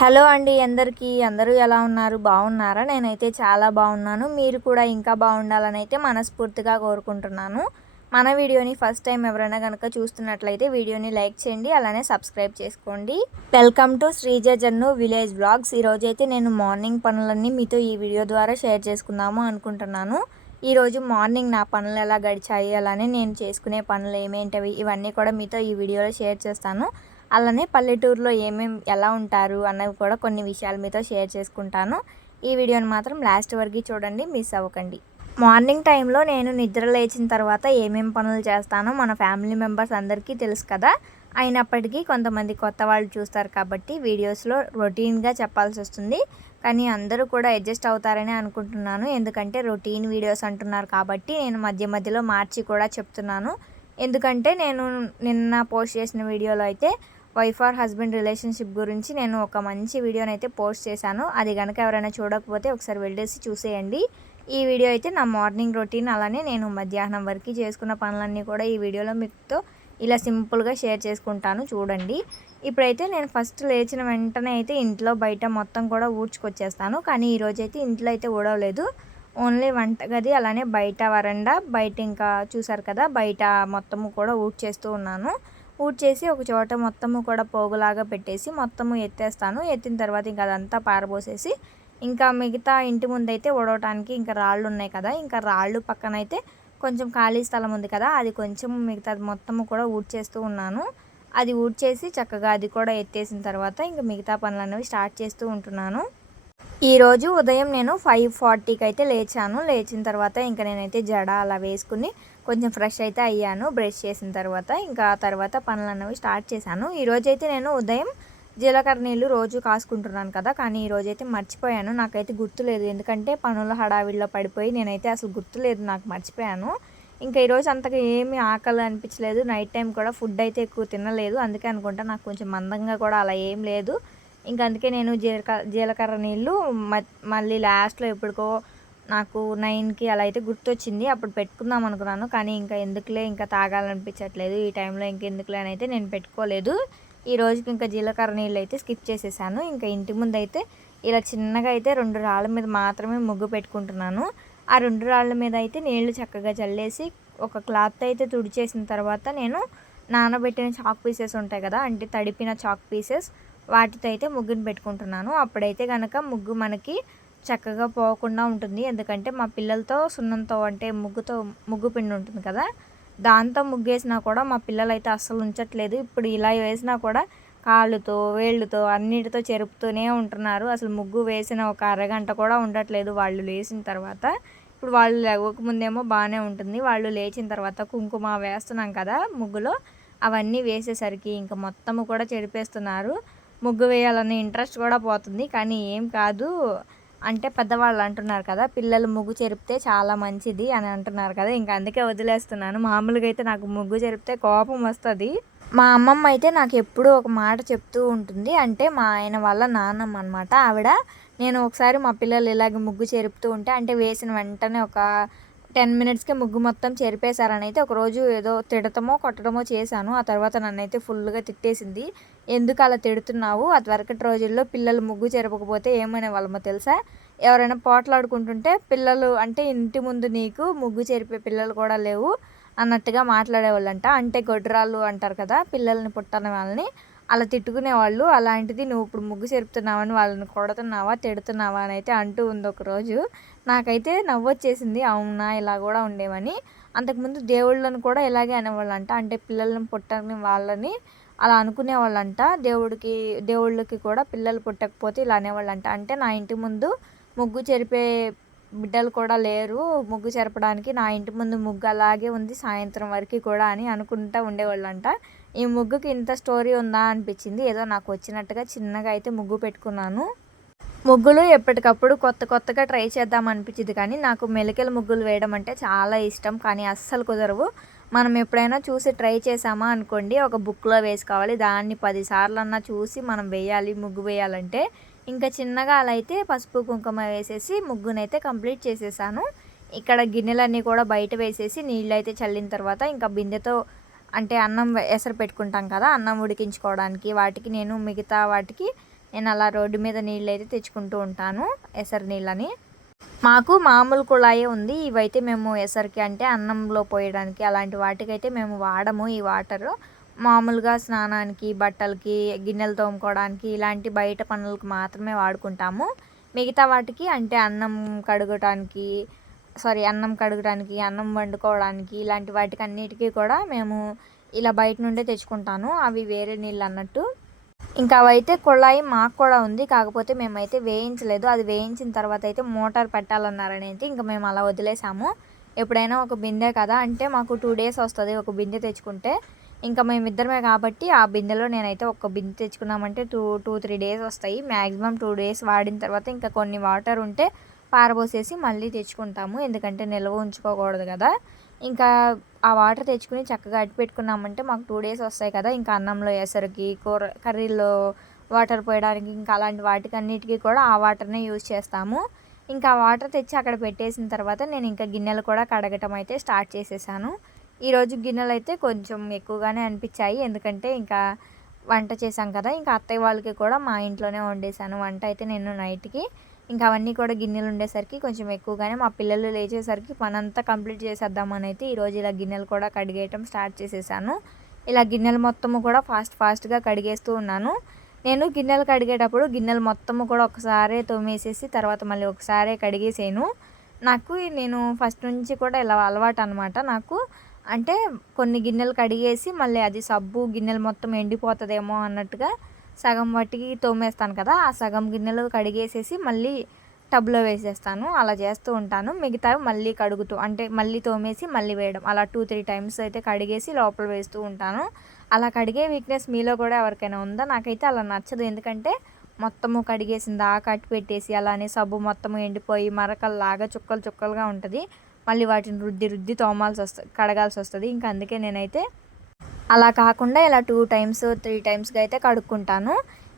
Hello అండి అందరికీ. అందరూ ఎలా ఉన్నారు? బాగున్నారా? నేనైతే చాలా బాగున్నాను. మీరు కూడా ఇంకా బాగుండాలని అయితే మనస్ఫూర్తిగా కోరుకుంటున్నాను. మన వీడియోని ఫస్ట్ టైం ఎవరైనా కనుక చూస్తున్నట్లయితే వీడియోని లైక్ చేయండి అలానే సబ్స్క్రైబ్ చేసుకోండి. Welcome to Sreeja Jannu village vlogs ఈరోజైతే నేను మార్నింగ్ పనులన్నీ మీతో ఈ వీడియో ద్వారా షేర్ చేసుకుందాము అనుకుంటున్నాను. ఈరోజు మార్నింగ్ నా పనులు ఎలా గడిచాయి అలానే నేను చేసుకునే పనులు ఏమేంటివి ఇవన్నీ కూడా మీతో ఈ వీడియోలో షేర్ చేస్తాను. అలానే పల్లెటూరులో ఏమేమి ఎలా ఉంటారు అన్నవి కూడా కొన్ని విషయాలు మీతో షేర్ చేసుకుంటాను. ఈ వీడియోని మాత్రం లాస్ట్ వరకు చూడండి మిస్ అవ్వకండి. మార్నింగ్ టైంలో నేను నిద్ర లేచిన తర్వాత ఏమేమి పనులు చేస్తానో మన ఫ్యామిలీ మెంబర్స్ అందరికీ తెలుసు కదా. అయినప్పటికీ కొంతమంది కొత్త వాళ్ళు చూస్తారు కాబట్టి వీడియోస్లో రొటీన్గా చెప్పాల్సి వస్తుంది. కానీ అందరూ కూడా అడ్జస్ట్ అవుతారని అనుకుంటున్నాను. ఎందుకంటే రొటీన్ వీడియోస్ అంటున్నారు కాబట్టి నేను మధ్య మధ్యలో మార్చి కూడా చెప్తున్నాను. ఎందుకంటే నేను నిన్న పోస్ట్ చేసిన వీడియోలో అయితే వైఫ్ ఆర్ హస్బెండ్ రిలేషన్షిప్ గురించి నేను ఒక మంచి వీడియోని అయితే పోస్ట్ చేశాను. అది కనుక ఎవరైనా చూడకపోతే ఒకసారి వెళ్ళేసి చూసేయండి. ఈ వీడియో అయితే నా మార్నింగ్ రొటీన్ అలానే నేను మధ్యాహ్నం వరకు చేసుకున్న పనులన్నీ కూడా ఈ వీడియోలో మీతో ఇలా సింపుల్గా షేర్ చేసుకుంటాను. చూడండి. ఇప్పుడైతే నేను ఫస్ట్ లేచిన వెంటనే అయితే ఇంట్లో బయట మొత్తం కూడా ఊడ్చుకొచ్చేస్తాను. కానీ ఈరోజు అయితే ఇంట్లో అయితే ఊడవలేదు. ఓన్లీ వంటగది అలానే బయట వరండా బయట ఇంకా చూసారు కదా బయట మొత్తము కూడా ఊడ్చేస్తూ ఉన్నాను. ఊడ్చేసి ఒక చోట మొత్తము కూడా పోగులాగా పెట్టేసి మొత్తము ఎత్తేస్తాను. ఎత్తిన తర్వాత ఇంకా అదంతా పారబోసేసి ఇంకా మిగతా ఇంటి ముందైతే ఉడవటానికి ఇంకా రాళ్ళు ఉన్నాయి కదా. ఇంకా రాళ్ళు పక్కన అయితే కొంచెం ఖాళీ స్థలం ఉంది కదా. అది కొంచెం మిగతా మొత్తము కూడా ఊడ్చేస్తూ ఉన్నాను. అది ఊడ్చేసి చక్కగా అది కూడా ఎత్తేసిన తర్వాత ఇంకా మిగతా పనులు అనేవి స్టార్ట్ చేస్తూ ఉంటున్నాను. ఈరోజు ఉదయం నేను ఫైవ్ ఫార్టీకి అయితే లేచాను. లేచిన తర్వాత ఇంకా నేనైతే జడ అలా వేసుకుని కొంచెం ఫ్రెష్ అయితే అయ్యాను బ్రష్ చేసిన తర్వాత. ఇంకా తర్వాత పనులు అనేవి స్టార్ట్ చేశాను. ఈరోజైతే నేను ఉదయం జీలకర్ర నీళ్ళు రోజు కాసుకుంటున్నాను కదా కానీ ఈరోజైతే మర్చిపోయాను. నాకైతే గుర్తులేదు. ఎందుకంటే పనుల హడావిడిలో పడిపోయి నేనైతే అసలు గుర్తులేదు నాకు మర్చిపోయాను. ఇంకా ఈరోజు అంతగా ఏమి ఆకలి అనిపించలేదు. నైట్ టైం కూడా ఫుడ్ అయితే ఎక్కువ తినలేదు. అందుకే అనుకుంటా నాకు కొంచెం మందంగా కూడా అలా ఏం లేదు. ఇంకా అందుకే నేను జీలకర్ర జీలకర్ర నీళ్ళు మళ్ళీ లాస్ట్లో ఎప్పుడుకో నాకు నైన్కి అలా అయితే గుర్తొచ్చింది. అప్పుడు పెట్టుకుందాం అనుకున్నాను. కానీ ఇంకా ఎందుకులే ఇంకా తాగాలనిపించట్లేదు. ఈ టైంలో ఇంకెందుకులే అని అయితే నేను పెట్టుకోలేదు. ఈ రోజుకి ఇంకా జీలకర్ర నీళ్ళు అయితే స్కిప్ చేసేసాను. ఇంకా ఇంటి ముందు అయితే ఇలా చిన్నగా అయితే రెండు రాళ్ళ మీద మాత్రమే ముగ్గు పెట్టుకుంటున్నాను. ఆ రెండు రాళ్ళ మీద అయితే నీళ్ళు చక్కగా చల్లేసి ఒక క్లాత్ అయితే తుడిచేసిన తర్వాత నేను నానబెట్టిన చాక్ పీసెస్ ఉంటాయి కదా అంటే తడిపిన చాక్ పీసెస్ వాటితో అయితే ముగ్గుని పెట్టుకుంటున్నాను. అప్పుడైతే కనుక ముగ్గు మనకి చక్కగా పోకుండా ఉంటుంది. ఎందుకంటే మా పిల్లలతో సున్నంతో అంటే ముగ్గుతో ముగ్గు పిండి ఉంటుంది కదా. దాంతో ముగ్గేసినా కూడా మా పిల్లలు అయితే అస్సలు ఉంచట్లేదు. ఇప్పుడు ఇలా వేసినా కూడా కాళ్ళతో వేళ్ళుతో అన్నిటితో చెరుపుతూనే ఉంటున్నారు. అసలు ముగ్గు వేసిన ఒక అరగంట కూడా ఉండట్లేదు వాళ్ళు లేచిన తర్వాత. ఇప్పుడు వాళ్ళు లేవక ముందేమో బాగానే ఉంటుంది. వాళ్ళు లేచిన తర్వాత కుంకుమ వేస్తున్నాం కదా ముగ్గులో. అవన్నీ వేసేసరికి ఇంకా మొత్తము కూడా చెరిపేస్తున్నారు. ముగ్గు వేయాలనే ఇంట్రెస్ట్ కూడా పోతుంది. కానీ ఏం కాదు. అంటే పెద్దవాళ్ళు అంటున్నారు కదా పిల్లలు ముగ్గు చెరిపితే చాలా మంచిది అని అంటున్నారు కదా ఇంకా అందుకే వదిలేస్తున్నాను. మామూలుగా అయితే నాకు ముగ్గు చెరిపితే కోపం వస్తుంది. మా అమ్మమ్మ అయితే నాకు ఎప్పుడూ ఒక మాట చెప్తూ ఉంటుంది. అంటే మా ఆయన వాళ్ళ నాన్నమ్మ అనమాట ఆవిడ నేను ఒకసారి మా పిల్లలు ఇలాగ ముగ్గు చెరుపుతూ ఉంటే అంటే వేసిన వెంటనే ఒక టెన్ మినిట్స్కి ముగ్గు మొత్తం చెరిపేశారని అయితే ఒకరోజు ఏదో తిడటమో కొట్టడమో చేశాను. ఆ తర్వాత నన్ను అయితే ఫుల్గా తిట్టేసింది. ఎందుకు అలా తిడుతున్నావు? అది వరకటి రోజుల్లో పిల్లలు ముగ్గు చెరపకపోతే ఏమనే వాళ్ళమో తెలుసా? ఎవరైనా పోట్లాడుకుంటుంటే పిల్లలు అంటే ఇంటి ముందు నీకు ముగ్గు చెరిపే పిల్లలు కూడా లేవు అన్నట్టుగా మాట్లాడేవాళ్ళంట. అంటే గొడ్రాళ్ళు అంటారు కదా పిల్లల్ని పుట్టని వాళ్ళని. అలా తిట్టుకునేవాళ్ళు. అలాంటిది నువ్వు ఇప్పుడు ముగ్గు చెరుపుతున్నావని వాళ్ళని కొడుతున్నావా తిడుతున్నావా అని అయితే అంటూ ఉంది ఒకరోజు నాకైతే నవ్వొచ్చేసింది. అవునా ఇలా కూడా ఉండేవని. అంతకుముందు దేవుళ్ళని కూడా ఇలాగే అనేవాళ్ళంట. అంటే పిల్లల్ని పుట్టని వాళ్ళని అలా అనుకునేవాళ్ళంట దేవుడికి దేవుళ్ళకి కూడా పిల్లలు పుట్టకపోతే ఇలా అనేవాళ్ళంట. అంటే నా ఇంటి ముందు ముగ్గు చెరిపే బిడ్డలు కూడా లేరు. ముగ్గు చెరపడానికి నా ఇంటి ముందు ముగ్గు అలాగే ఉంది సాయంత్రం వరకు కూడా అని అనుకుంటూ ఉండేవాళ్ళంట. ఈ ముగ్గుకి ఇంత స్టోరీ ఉందా అనిపించింది. ఏదో నాకు వచ్చినట్టుగా చిన్నగా అయితే ముగ్గు పెట్టుకున్నాను. ముగ్గులు ఎప్పటికప్పుడు కొత్త కొత్తగా ట్రై చేద్దాం అనిపించింది కానీ నాకు మెలికల ముగ్గులు వేయడం అంటే చాలా ఇష్టం కానీ అస్సలు కుదరవు. మనం ఎప్పుడైనా చూసి ట్రై చేసామా అనుకోండి ఒక బుక్లో వేసుకోవాలి. దాన్ని పదిసార్లు అన్నా చూసి మనం వేయాలి ముగ్గు వేయాలంటే. ఇంకా చిన్నగా అలా అయితే పసుపు కుంకుమ వేసేసి ముగ్గునైతే కంప్లీట్ చేసేసాను. ఇక్కడ గిన్నెలన్నీ కూడా బయట వేసేసి నీళ్ళు అయితే చల్లిన తర్వాత ఇంకా బిందెతో అంటే అన్నం ఎసరు పెట్టుకుంటాం కదా అన్నం ఉడికించుకోవడానికి. వాటికి నేను మిగతా వాటికి నేను అలా రోడ్డు మీద నీళ్ళు అయితే తెచ్చుకుంటూ ఉంటాను ఎసరు నీళ్ళని. మాకు మామూలు కుళాయే ఉంది. ఇవైతే మేము ఎసరికి అంటే అన్నంలో పోయడానికి అలాంటి వాటికైతే మేము వాడము ఈ వాటరు. మామూలుగా స్నానానికి బట్టలకి గిన్నెలు తోముకోవడానికి ఇలాంటి బయట పనులకు మాత్రమే వాడుకుంటాము. మిగతా వాటికి అంటే అన్నం కడగటానికి సారీ అన్నం కడగడానికి అన్నం వండుకోవడానికి ఇలాంటి వాటికి అన్నిటికీ కూడా మేము ఇలా బయట నుండే తెచ్చుకుంటాను. అవి వేరే నీళ్ళు అన్నట్టు. ఇంకా అవైతే కుళాయి మాకు కూడా ఉంది. కాకపోతే మేమైతే వేయించలేదు. అది వేయించిన తర్వాత అయితే మోటార్ పెట్టాలన్నారని అయితే ఇంకా మేము అలా వదిలేసాము. ఎప్పుడైనా ఒక బిందె కదా అంటే మాకు టూ డేస్ వస్తుంది ఒక బిందె తెచ్చుకుంటే. ఇంకా మేమిద్దరమే కాబట్టి ఆ బిందెలో నేనైతే ఒక బిందె తెచ్చుకున్నామంటే టూ టూ త్రీ డేస్ వస్తాయి. మ్యాక్సిమం టూ డేస్ వాడిన తర్వాత ఇంకా కొన్ని వాటర్ ఉంటే పారబోసేసి మళ్ళీ తెచ్చుకుంటాము. ఎందుకంటే నిల్వ ఉంచుకోకూడదు కదా. ఇంకా ఆ వాటర్ తెచ్చుకుని చక్కగా అట్టి పెట్టుకున్నామంటే మాకు టూ డేస్ వస్తాయి కదా. ఇంకా అన్నంలో వేసరికి కూర కర్రీలో వాటర్ పోయడానికి ఇంకా అలాంటి వాటికి అన్నిటికీ కూడా ఆ వాటర్నే యూజ్ చేస్తాము. ఇంకా వాటర్ తెచ్చి అక్కడ పెట్టేసిన తర్వాత నేను ఇంకా గిన్నెలు కూడా కడగటం అయితే స్టార్ట్ చేసేసాను. ఈరోజు గిన్నెలు అయితే కొంచెం ఎక్కువగానే అనిపించాయి. ఎందుకంటే ఇంకా వంట చేశాం కదా. ఇంకా అత్తయ్య వాళ్ళకి కూడా మా ఇంట్లోనే వండేసాను వంట అయితే నేను నైట్కి. ఇంకా అవన్నీ కూడా గిన్నెలు ఉండేసరికి కొంచెం ఎక్కువగానే మా పిల్లలు లేచేసరికి పనంతా కంప్లీట్ చేసేద్దామని అయితే ఈరోజు ఇలా గిన్నెలు కూడా కడిగేయటం స్టార్ట్ చేసేసాను. ఇలా గిన్నెలు మొత్తము కూడా ఫాస్ట్ ఫాస్ట్గా కడిగేస్తూ ఉన్నాను. నేను గిన్నెలు కడిగేటప్పుడు గిన్నెలు మొత్తము కూడా ఒకసారి తోమేసేసి తర్వాత మళ్ళీ ఒకసారి కడిగేసాను నాకు నేను ఫస్ట్ నుంచి కూడా ఇలా అలవాటు అనమాట నాకు అంటే కొన్ని గిన్నెలు కడిగేసి మళ్ళీ అది సబ్బు గిన్నెలు మొత్తం ఎండిపోతుందేమో అన్నట్టుగా సగం వాటికి తోమేస్తాను కదా ఆ సగం గిన్నెలు కడిగేసేసి మళ్ళీ టబ్లో వేసేస్తాను. అలా చేస్తూ ఉంటాను. మిగతావి మళ్ళీ కడుగుతూ అంటే మళ్ళీ తోమేసి మళ్ళీ వేయడం. అలా టూ త్రీ టైమ్స్ అయితే కడిగేసి లోపల వేస్తూ ఉంటాను. అలా కడిగే వీక్నెస్ మీలో కూడా ఎవరికైనా ఉందా? నాకైతే అలా నచ్చదు. ఎందుకంటే మొత్తము కడిగేసిన దాకా కట్టి పెట్టేసి అలానే సబ్బు మొత్తం ఎండిపోయి మరకల్లాగా చుక్కలు చుక్కలుగా ఉంటుంది. మళ్ళీ వాటిని రుద్ది రుద్ది తోమాల్సి వస్తుంది కడగాల్సి వస్తుంది ఇంకా అందుకే నేనైతే అలా కాకుండా ఇలా టూ టైమ్స్ త్రీ టైమ్స్గా అయితే కడుక్కుంటాను.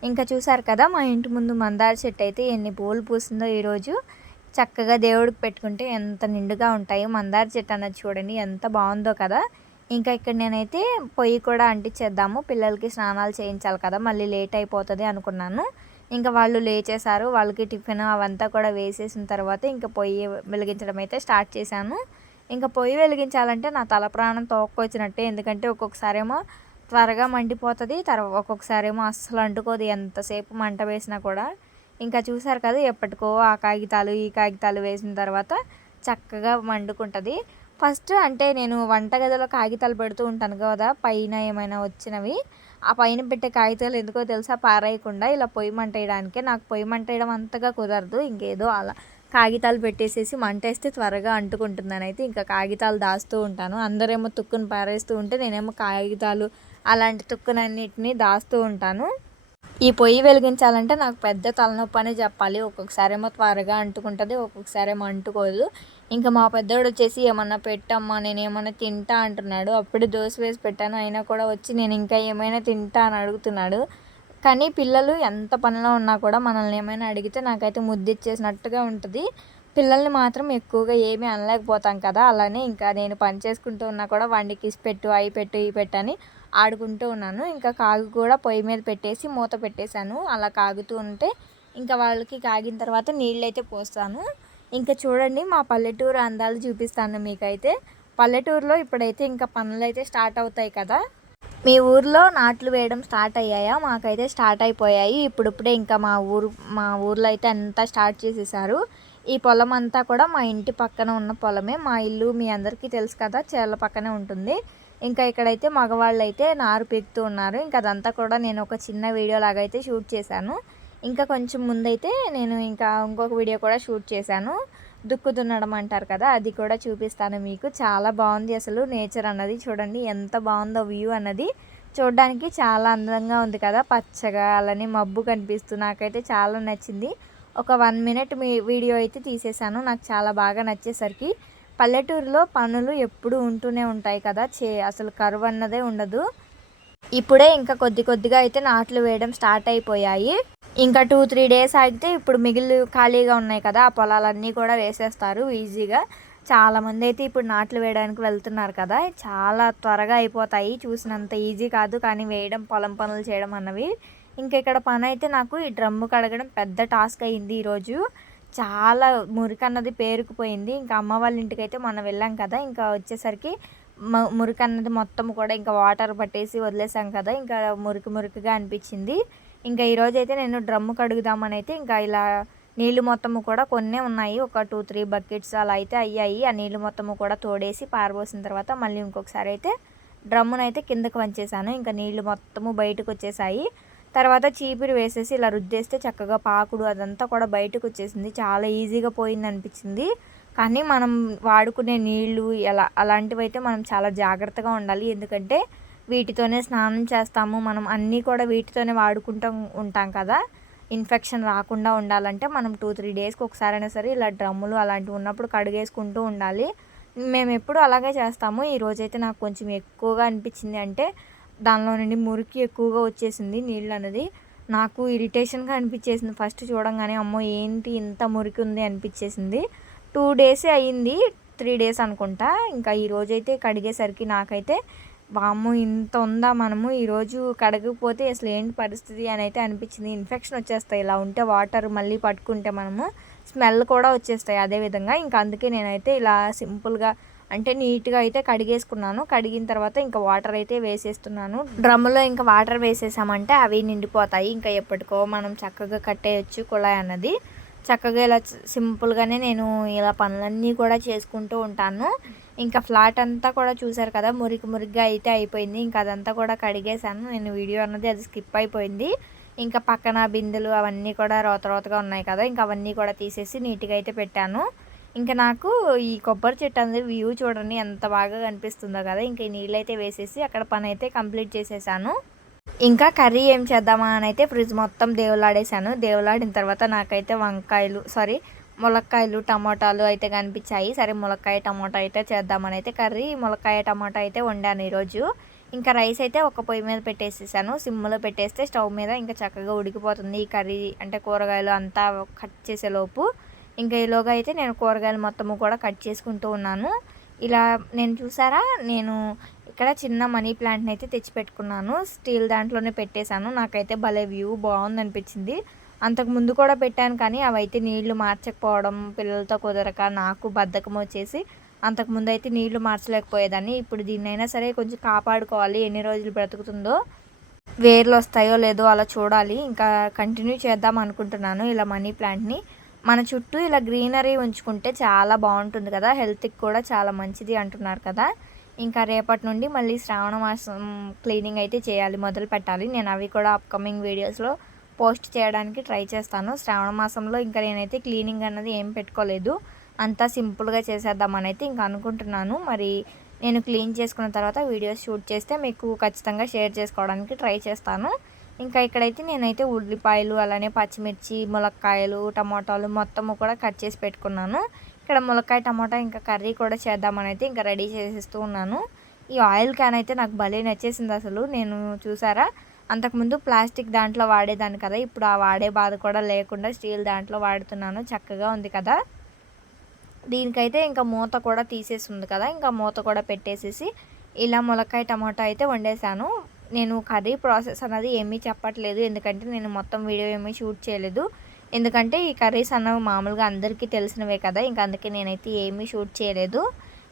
ఇంకా చూసారు కదా మా ఇంటి ముందు మందార చెట్టు అయితే ఎన్ని పూలు పూసిందో ఈరోజు చక్కగా దేవుడికి పెట్టుకుంటే ఎంత నిండుగా ఉంటాయో మందార చెట్టు అన్నది చూడండి ఎంత బాగుందో కదా. ఇంకా ఇక్కడ నేనైతే పొయ్యి కూడా అంటించేద్దాము. పిల్లలకి స్నానాలు చేయించాలి కదా మళ్ళీ లేట్ అయిపోతుంది అనుకున్నాను. ఇంకా వాళ్ళు లేచేశారు వాళ్ళకి టిఫిన్ అవంతా కూడా వేసేసిన తర్వాత ఇంకా పొయ్యి వెలిగించడం అయితే స్టార్ట్ చేశాను. ఇంకా పొయ్యి వెలిగించాలంటే నా తల ప్రాణం తోక్కొచ్చినట్టే. ఎందుకంటే ఒక్కొక్కసారేమో త్వరగా మండిపోతుంది తర్వాత ఒక్కొక్కసారేమో అస్సలు అంటుకోదు ఎంతసేపు మంట వేసినా కూడా. ఇంకా చూసారు కదా ఎప్పటికో ఆ కాగితాలు ఈ కాగితాలు వేసిన తర్వాత చక్కగా మండుకుంటుంది. ఫస్ట్ అంటే నేను వంటగదిలో కాగితాలు పెడుతూ ఉంటాను కదా పైన ఏమైనా వచ్చినవి ఆ పైన పెట్టే కాగితాలు ఎందుకో తెలుసా పారేయకుండా ఇలా పొయ్యి మంట వేయడానికే. నాకు పొయ్యి మంట వేయడం అంతగా కుదరదు ఇంకేదో అలా కాగితాలు పెట్టేసేసి మంట వేస్తే త్వరగా అంటుకుంటుందని అయితే ఇంకా కాగితాలు దాస్తూ ఉంటాను. అందరేమో తుక్కును పారేస్తూ ఉంటే నేనేమో కాగితాలు అలాంటి తుక్కునన్నిటిని దాస్తూ ఉంటాను. ఈ పొయ్యి వెలిగించాలంటే నాకు పెద్ద తలనొప్పి అనే చెప్పాలి. ఒక్కొక్కసారి ఏమో త్వరగా అంటుకుంటుంది ఒక్కొక్కసారి ఏమో అంటుకోదు. ఇంకా మా పెద్దోడు వచ్చేసి ఏమన్నా పెట్టమ్మా నేను ఏమన్నా తింటా అంటున్నాడు. అప్పుడు దోశ వేసి పెట్టాను అయినా కూడా వచ్చి నేను ఇంకా ఏమైనా తింటా అని అడుగుతున్నాడు. కానీ పిల్లలు ఎంత పనిలో ఉన్నా కూడా మనల్ని ఏమైనా అడిగితే నాకైతే ముద్దిచ్చేసినట్టుగా ఉంటుంది. పిల్లల్ని మాత్రం ఎక్కువగా ఏమీ అనలేకపోతాం కదా అలానే ఇంకా నేను పని చేసుకుంటూ ఉన్నా కూడా వాడికి ఇసి పెట్టు అవి పెట్టు ఇవి పెట్టని ఆడుకుంటూ ఉన్నాను. ఇంకా కాగు కూడా పొయ్యి మీద పెట్టేసి మూత పెట్టేశాను. అలా కాగుతూ ఉంటే ఇంకా వాళ్ళకి కాగిన తర్వాత నీళ్ళు అయితే పోస్తాను. ఇంకా చూడండి మా పల్లెటూరు అందాలు చూపిస్తాను మీకైతే. పల్లెటూరులో ఇప్పుడైతే ఇంకా పనులు అయితే స్టార్ట్ అవుతాయి కదా. మీ ఊర్లో నాట్లు వేయడం స్టార్ట్ అయ్యాయా? మాకైతే స్టార్ట్ అయిపోయాయి. ఇప్పుడిప్పుడే ఇంకా మా ఊరు మా ఊర్లో అయితే అంతా స్టార్ట్ చేసేసారు. ఈ పొలం అంతా కూడా మా ఇంటి పక్కన ఉన్న పొలమే. మా ఇల్లు మీ అందరికీ తెలుసు కదా చేల పక్కనే ఉంటుంది. ఇంకా ఇక్కడైతే మగవాళ్ళు అయితే నారు పెడుతూ ఉన్నారు. ఇంకా అదంతా కూడా నేను ఒక చిన్న వీడియో లాగా అయితే షూట్ చేశాను. ఇంకా కొంచెం ముందైతే నేను ఇంకా ఇంకొక వీడియో కూడా షూట్ చేశాను. దుక్కు దున్నడం అంటారు కదా అది కూడా చూపిస్తాను మీకు. చాలా బాగుంది అసలు నేచర్ అన్నది చూడండి ఎంత బాగుందో వ్యూ అన్నది. చూడడానికి చాలా అందంగా ఉంది కదా పచ్చగా అలానే మబ్బు కనిపిస్తూ నాకైతే చాలా నచ్చింది. ఒక వన్ మినిట్ మీ వీడియో అయితే తీసేశాను నాకు చాలా బాగా నచ్చేసరికి. పల్లెటూరులో పనులు ఎప్పుడు ఉంటూనే ఉంటాయి కదా చే అసలు కరువు అన్నదే ఉండదు. ఇప్పుడే ఇంకా కొద్ది కొద్దిగా అయితే నాట్లు వేయడం స్టార్ట్ అయిపోయాయి. ఇంకా టూ త్రీ డేస్ ఆగితే ఇప్పుడు మిగిలి ఖాళీగా ఉన్నాయి కదా ఆ పొలాలన్నీ కూడా వేసేస్తారు ఈజీగా. చాలామంది అయితే ఇప్పుడు నాట్లు వేయడానికి వెళ్తున్నారు కదా చాలా త్వరగా అయిపోతాయి చూసినంత ఈజీ కాదు కానీ వేయడం పొలం పనులు చేయడం అన్నవి. ఇంకా ఇక్కడ పని అయితే నాకు ఈ డ్రమ్ము కడగడం పెద్ద టాస్క్ అయింది ఈరోజు. చాలా మురికి అన్నది పేరుకుపోయింది. ఇంకా అమ్మ వాళ్ళ ఇంటికి అయితే మనం వెళ్ళాం కదా ఇంకా వచ్చేసరికి మురికి అన్నది మొత్తం కూడా ఇంకా వాటర్ పట్టేసి వదిలేసాం కదా ఇంకా మురికి మురికిగా అనిపించింది. ఇంకా ఈరోజు అయితే నేను డ్రమ్ము కడుగుదామని అయితే ఇంకా ఇలా నీళ్ళు మొత్తము కూడా కొన్ని ఉన్నాయి. ఒక టూ త్రీ బకెట్స్ అలా అయితే అయ్యాయి. ఆ నీళ్ళు మొత్తము కూడా తోడేసి పారబోసిన తర్వాత మళ్ళీ ఇంకొకసారి అయితే డ్రమ్మును అయితే కిందకు వంచేసాను. ఇంకా నీళ్ళు మొత్తము బయటకు వచ్చేసాయి తర్వాత చీపిరి వేసేసి ఇలా రుద్దేస్తే చక్కగా పాకుడు అదంతా కూడా బయటకు వచ్చేసింది చాలా ఈజీగా పోయింది అనిపించింది. కానీ మనం వాడుకునే నీళ్ళు ఎలా అలాంటివి అయితే మనం చాలా జాగ్రత్తగా ఉండాలి. ఎందుకంటే వీటితోనే స్నానం చేస్తాము. మనం అన్నీ కూడా వీటితోనే వాడుకుంటూ ఉంటాం కదా. ఇన్ఫెక్షన్ రాకుండా ఉండాలంటే మనం టూ త్రీ డేస్కి ఒకసారైనా సరే ఇలా డ్రమ్ములు అలాంటివి ఉన్నప్పుడు కడిగేసుకుంటూ ఉండాలి. మేము ఎప్పుడు అలాగే చేస్తాము. ఈరోజైతే నాకు కొంచెం ఎక్కువగా అనిపించింది అంటే దానిలో నుండి మురికి ఎక్కువగా వచ్చేసింది నీళ్ళు అన్నది. నాకు ఇరిటేషన్గా అనిపించేసింది. ఫస్ట్ చూడంగానే అమ్మో ఏంటి ఇంత మురికి ఉంది అనిపించేసింది. టూ డేసే అయ్యింది. త్రీ డేస్ అనుకుంటా. ఇంకా ఈరోజైతే కడిగేసరికి నాకైతే వాము ఇంత ఉందా మనము? ఈరోజు కడగకపోతే అసలు ఏంటి పరిస్థితి అని అయితే అనిపించింది. ఇన్ఫెక్షన్ వచ్చేస్తాయి. ఇలా ఉంటే వాటర్ మళ్ళీ పట్టుకుంటే మనము స్మెల్ కూడా వచ్చేస్తాయి అదే విధంగా. ఇంకా అందుకే నేనైతే ఇలా సింపుల్గా అంటే నీట్గా అయితే కడిగేసుకున్నాను. కడిగిన తర్వాత ఇంకా వాటర్ అయితే వేసేస్తున్నాను. డ్రమ్ములో ఇంకా వాటర్ వేసేసామంటే అవి నిండిపోతాయి. ఇంకా ఎప్పటికో మనం చక్కగా కట్టేయచ్చు కుళాయి అన్నది. చక్కగా ఇలా సింపుల్గానే నేను ఇలా పనులన్నీ కూడా చేసుకుంటూ ఉంటాను. ఇంకా ఫ్లాట్ అంతా కూడా చూసారు కదా మురికి మురికిగా అయితే అయిపోయింది. ఇంకా అదంతా కూడా కడిగేశాను. నేను వీడియో అన్నది అది స్కిప్ అయిపోయింది. ఇంకా పక్కన బిందెలు అవన్నీ కూడా రోత రోతగా ఉన్నాయి కదా ఇంకా అవన్నీ కూడా తీసేసి నీట్గా అయితే పెట్టాను. ఇంకా నాకు ఈ కొబ్బరి చెట్టు అనేది వ్యూ చూడండి ఎంత బాగా కనిపిస్తుందో కదా ఇంకా ఈ నీళ్ళు అయితే వేసేసి అక్కడ పని అయితే కంప్లీట్ చేసేసాను. ఇంకా కర్రీ ఏం చేద్దామా అని అయితే ఫ్రిడ్జ్ మొత్తం దేవులాడేశాను దేవులాడిన తర్వాత నాకైతే వంకాయలు సారీ ములక్కాయలు టమాటాలు అయితే కనిపించాయి. సరే ములక్కాయ టమాటా అయితే చేద్దామని అయితే కర్రీ ములక్కాయ టమాటా అయితే వండాను ఈరోజు. ఇంకా రైస్ అయితే ఒక పొయ్యి మీద పెట్టేసేసాను. సిమ్లో పెట్టేస్తే స్టవ్ మీద ఇంకా చక్కగా ఉడికిపోతుంది ఈ కర్రీ. అంటే కూరగాయలు అంతా కట్ చేసేలోపు ఇంకా ఈలోగా అయితే నేను కూరగాయలు మొత్తము కూడా కట్ చేసుకుంటూ ఉన్నాను. ఇలా నేను చూసారా? నేను ఇక్కడ చిన్న మనీ ప్లాంట్ని అయితే తెచ్చి పెట్టుకున్నాను స్టీల్ దాంట్లోనే పెట్టేశాను. నాకైతే భలే వ్యూ బాగుంది అనిపించింది అంతకు ముందు కూడా పెట్టాను కానీ అవైతే నీళ్ళు మార్చకపోవడం పిల్లలతో కుదరక నాకు బద్ధకం వచ్చేసి అంతకుముందు అయితే నీళ్ళు మార్చలేకపోయేదాన్ని. ఇప్పుడు దీన్నైనా సరే కొంచెం కాపాడుకోవాలి. ఎన్ని రోజులు బ్రతుకుతుందో వేర్లు వస్తాయో లేదో అలా చూడాలి. ఇంకా కంటిన్యూ చేద్దాం అనుకుంటున్నాను ఇలా మనీ ప్లాంట్ని. మన చుట్టూ ఇలా గ్రీనరీ ఉంచుకుంటే చాలా బాగుంటుంది కదా. హెల్త్కి కూడా చాలా మంచిది అంటున్నారు కదా. ఇంకా రేపటి నుండి మళ్ళీ శ్రావణ మాసం క్లీనింగ్ అయితే చేయాలి మొదలు పెట్టాలి నేను అవి కూడా అప్కమింగ్ వీడియోస్లో పోస్ట్ చేయడానికి ట్రై చేస్తాను. శ్రావణ మాసంలో ఇంకా నేనైతే క్లీనింగ్ అన్నది ఏం పెట్టుకోలేదు. అంతా సింపుల్గా చేసేద్దామని అయితే ఇంకా అనుకుంటున్నాను. మరి నేను క్లీన్ చేసుకున్న తర్వాత వీడియోస్ షూట్ చేస్తే మీకు ఖచ్చితంగా షేర్ చేసుకోవడానికి ట్రై చేస్తాను. ఇంకా ఇక్కడైతే నేనైతే ఉల్లిపాయలు అలానే పచ్చిమిర్చి ములక్కాయలు టమాటాలు మొత్తము కూడా కట్ చేసి పెట్టుకున్నాను. ఇక్కడ ములక్కాయ టమాటా ఇంకా కర్రీ కూడా చేద్దామని అయితే ఇంకా రెడీ చేసేస్తూ ఉన్నాను. ఈ ఆయిల్ క్యాన్ అయితే నాకు భలే నచ్చేసింది అసలు. నేను చూసారా? అంతకుముందు ప్లాస్టిక్ దాంట్లో వాడేదాన్ని కదా ఇప్పుడు ఆ వాడే బాధ కూడా లేకుండా స్టీల్ దాంట్లో వాడుతున్నాను చక్కగా ఉంది కదా. దీనికైతే ఇంకా మూత కూడా తీసేసి ఉంది కదా ఇంకా మూత కూడా పెట్టేసేసి ఇలా ములక్కాయ టమాటా అయితే వండేసాను నేను కర్రీ ప్రాసెస్ అన్నది ఏమీ చెప్పట్లేదు ఎందుకంటే నేను మొత్తం వీడియో ఏమీ షూట్ చేయలేదు. ఎందుకంటే ఈ కర్రీస్ అన్నవి మామూలుగా అందరికీ తెలిసినవే కదా ఇంకా అందుకే నేనైతే ఏమీ షూట్ చేయలేదు.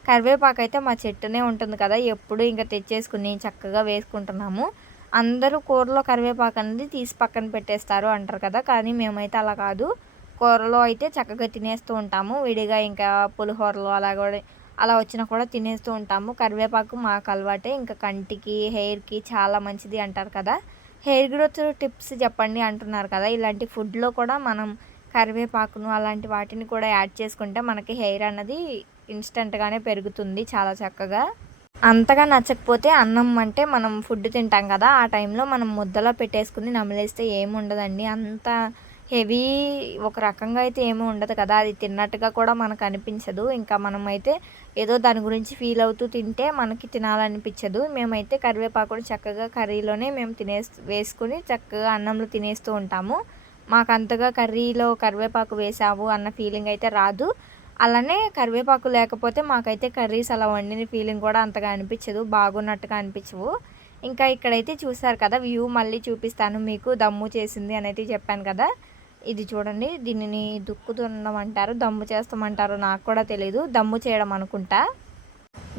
కరివేపాకు అయితే మా చెట్టునే ఉంటుంది కదా ఎప్పుడు ఇంకా తెచ్చేసుకుని చక్కగా వేసుకుంటున్నాము. అందరూ కూరలో కరివేపాకు అనేది తీసి పక్కన పెట్టేస్తారు అంటారు కదా కానీ మేమైతే అలా కాదు. కూరలో అయితే చక్కగా తినేస్తూ ఉంటాము. విడిగా ఇంకా పులిహోరలో అలా కూడా అలా వచ్చినా కూడా తినేస్తూ ఉంటాము. కరివేపాకు మాకు అలవాటే. ఇంకా కంటికి హెయిర్కి చాలా మంచిది అంటారు కదా. హెయిర్ గ్రోత్ టిప్స్ చెప్పండి అంటున్నారు కదా. ఇలాంటి ఫుడ్లో కూడా మనం కరివేపాకును అలాంటి వాటిని కూడా యాడ్ చేసుకుంటే మనకి హెయిర్ అన్నది ఇన్స్టెంట్గానే పెరుగుతుంది చాలా చక్కగా. అంతగా నచ్చకపోతే అన్నం అంటే మనం ఫుడ్ తింటాం కదా ఆ టైంలో మనం ముద్దలో పెట్టేసుకుని నమిలేస్తే ఏమి ఉండదండి అంత హెవీ ఒక రకంగా అయితే ఏమీ ఉండదు కదా అది తిన్నట్టుగా కూడా మనకు అనిపించదు. ఇంకా మనం అయితే ఏదో దాని గురించి ఫీల్ అవుతూ తింటే మనకి తినాలనిపించదు. మేమైతే కరివేపాకుని చక్కగా కర్రీలోనే మేము తినే వేసుకుని చక్కగా అన్నంలో తినేస్తూ ఉంటాము. మాకు అంతగా కర్రీలో కరివేపాకు వేసాము అన్న ఫీలింగ్ అయితే రాదు. అలానే కరివేపాకు లేకపోతే మాకైతే కర్రీస్ అలా వండిన ఫీలింగ్ కూడా అంతగా అనిపించదు. బాగున్నట్టుగా అనిపించవు. ఇంకా ఇక్కడైతే చూసారు కదా వ్యూ మళ్ళీ చూపిస్తాను మీకు దమ్ము చేసింది అని అయితే చెప్పాను కదా. ఇది చూడండి దీనిని దుక్కుతుండం అంటారు దమ్ము చేస్తామంటారు నాకు కూడా తెలీదు. దమ్ము చేయడం అనుకుంటా.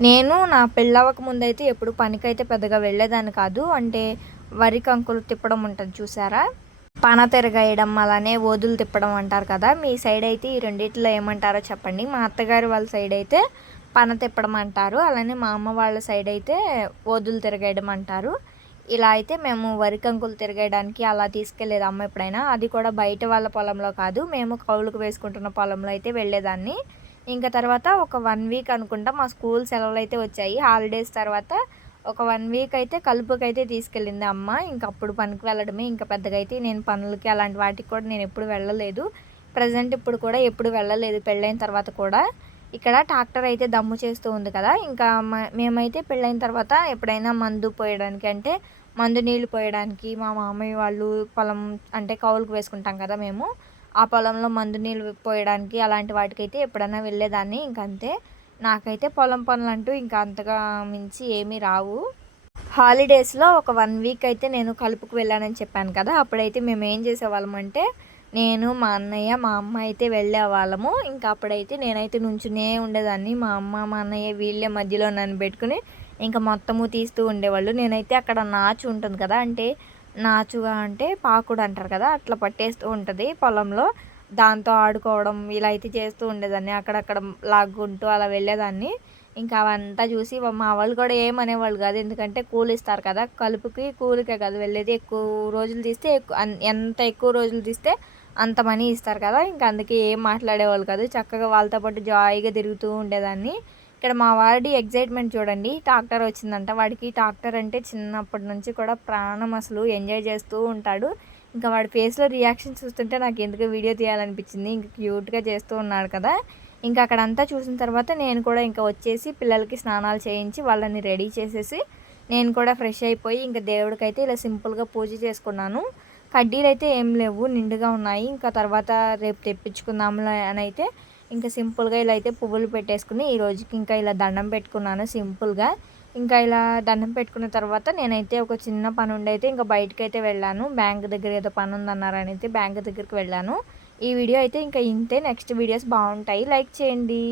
నేను నా పెళ్ళవక ముందైతే ఎప్పుడు పనికైతే పెద్దగా వెళ్ళేదాన్ని కాదు. అంటే వరి కంకులు తిప్పడం ఉంటుంది చూసారా? పన తిరగేయడం అలానే ఓదులు తిప్పడం అంటారు కదా. మీ సైడ్ అయితే ఈ రెండిట్లో ఏమంటారో చెప్పండి. మా అత్తగారు వాళ్ళ సైడ్ అయితే పన తిప్పడం అంటారు. అలానే మా అమ్మ వాళ్ళ సైడ్ అయితే ఓదులు తిరగేయడం అంటారు. ఇలా అయితే మేము వరి కంకులు తిరగేయడానికి అలా తీసుకెళ్ళేది అమ్మ ఎప్పుడైనా. అది కూడా బయట వాళ్ళ పొలంలో కాదు. మేము కౌలుకు వేసుకుంటున్న పొలంలో అయితే వెళ్ళేదాన్ని. ఇంకా తర్వాత ఒక వన్ వీక్ అనుకుంటా మా స్కూల్ సెలవులు అయితే వచ్చాయి. హాలిడేస్ తర్వాత ఒక వన్ వీక్ అయితే కలుపుకి అయితే తీసుకెళ్ళింది అమ్మ. ఇంక అప్పుడు పనికి వెళ్ళడమే. ఇంకా పెద్దగా అయితే నేను పనులకి అలాంటి వాటికి కూడా నేను ఎప్పుడు వెళ్ళలేదు. ప్రజెంట్ ఇప్పుడు కూడా ఎప్పుడు వెళ్ళలేదు. పెళ్ళైన తర్వాత కూడా ఇక్కడ ట్రాక్టర్ అయితే దమ్ము చేస్తూ ఉంది కదా. ఇంకా మేమైతే పెళ్ళైన తర్వాత ఎప్పుడైనా మందు పోయడానికి అంటే మందు నీళ్ళు పోయడానికి మా మామయ్య వాళ్ళు పొలం అంటే కౌలుకు వేసుకుంటాం కదా మేము. ఆ పొలంలో మందు నీళ్ళు పోయడానికి అలాంటి వాటికైతే ఎప్పుడైనా వెళ్ళేదాన్ని. ఇంకంతే నాకైతే పొలం పనులు అంటూ ఇంకా అంతగా మించి ఏమీ రావు. హాలిడేస్లో ఒక వన్ వీక్ అయితే నేను కలుపుకు వెళ్ళానని చెప్పాను కదా అప్పుడైతే మేము ఏం చేసేవాళ్ళం అంటే నేను మా అన్నయ్య మా అమ్మ అయితే వెళ్ళే వాళ్ళము. ఇంకా అప్పుడైతే నేనైతే నుంచునే ఉండేదాన్ని. మా అమ్మ మా అన్నయ్య వీళ్ళే మధ్యలో నన్ను పెట్టుకుని ఇంకా మొత్తము తీస్తూ ఉండేవాళ్ళు. నేనైతే అక్కడ నాచు ఉంటుంది కదా అంటే నాచుగా అంటే పాకుడు అంటారు కదా అట్లా పట్టేస్తూ ఉంటుంది పొలంలో. దాంతో ఆడుకోవడం ఇలా అయితే చేస్తూ ఉండేదాన్ని. అక్కడక్కడ లాక్కుంటూ అలా వెళ్ళేదాన్ని. ఇంకా అవంతా చూసి మా వాళ్ళు కూడా ఏమనేవాళ్ళు కాదు. ఎందుకంటే కూలి ఇస్తారు కదా. కలుపుకి కూలికే కాదు. వెళ్ళేది ఎక్కువ రోజులు తీస్తే ఎక్కువ ఎంత ఎక్కువ రోజులు తీస్తే అంత మనీ ఇస్తారు కదా. ఇంకా అందుకే ఏం మాట్లాడేవాళ్ళు కాదు. చక్కగా వాళ్ళతో పాటు జాయిగా తిరుగుతూ ఉండేదాన్ని. ఇక్కడ మా వాడి ఎగ్జైట్మెంట్ చూడండి. ట్రాక్టర్ వచ్చిందంట. వాడికి ట్రాక్టర్ అంటే చిన్నప్పటి నుంచి కూడా ప్రాణం అసలు ఎంజాయ్ చేస్తూ ఉంటాడు. ఇంకా వాడి ఫేస్లో రియాక్షన్ చూస్తుంటే నాకు ఎందుకు వీడియో తీయాలనిపించింది. ఇంకా క్యూట్గా చేస్తూ ఉన్నాడు కదా. ఇంకా అక్కడంతా చూసిన తర్వాత నేను కూడా ఇంకా వచ్చేసి పిల్లలకి స్నానాలు చేయించి వాళ్ళని రెడీ చేసేసి నేను కూడా ఫ్రెష్ అయిపోయి ఇంకా దేవుడికైతే ఇలా సింపుల్గా పూజ చేసుకున్నాను. కడ్డీలు అయితే ఏం లేవు నిండుగా ఉన్నాయి. ఇంకా తర్వాత రేపు తెప్పించుకుందాంలే అని అయితే ఇంకా సింపుల్గా ఇలా అయితే పువ్వులు పెట్టేసుకుని ఈ రోజుకి ఇంకా ఇలా దండం పెట్టుకున్నాను సింపుల్గా. ఇంకా ఇలా దండం పెట్టుకున్న తర్వాత నేనైతే ఒక చిన్న పని ఉండి అయితే ఇంకా బయటకు అయితే వెళ్ళాను. బ్యాంక్ దగ్గర ఏదో పని ఉందన్నారని అయితే బ్యాంక్ దగ్గరికి వెళ్ళాను. ఈ వీడియో అయితే ఇంకా ఇంతే. నెక్స్ట్ వీడియోస్ బాగుంటాయి. లైక్ చేయండి.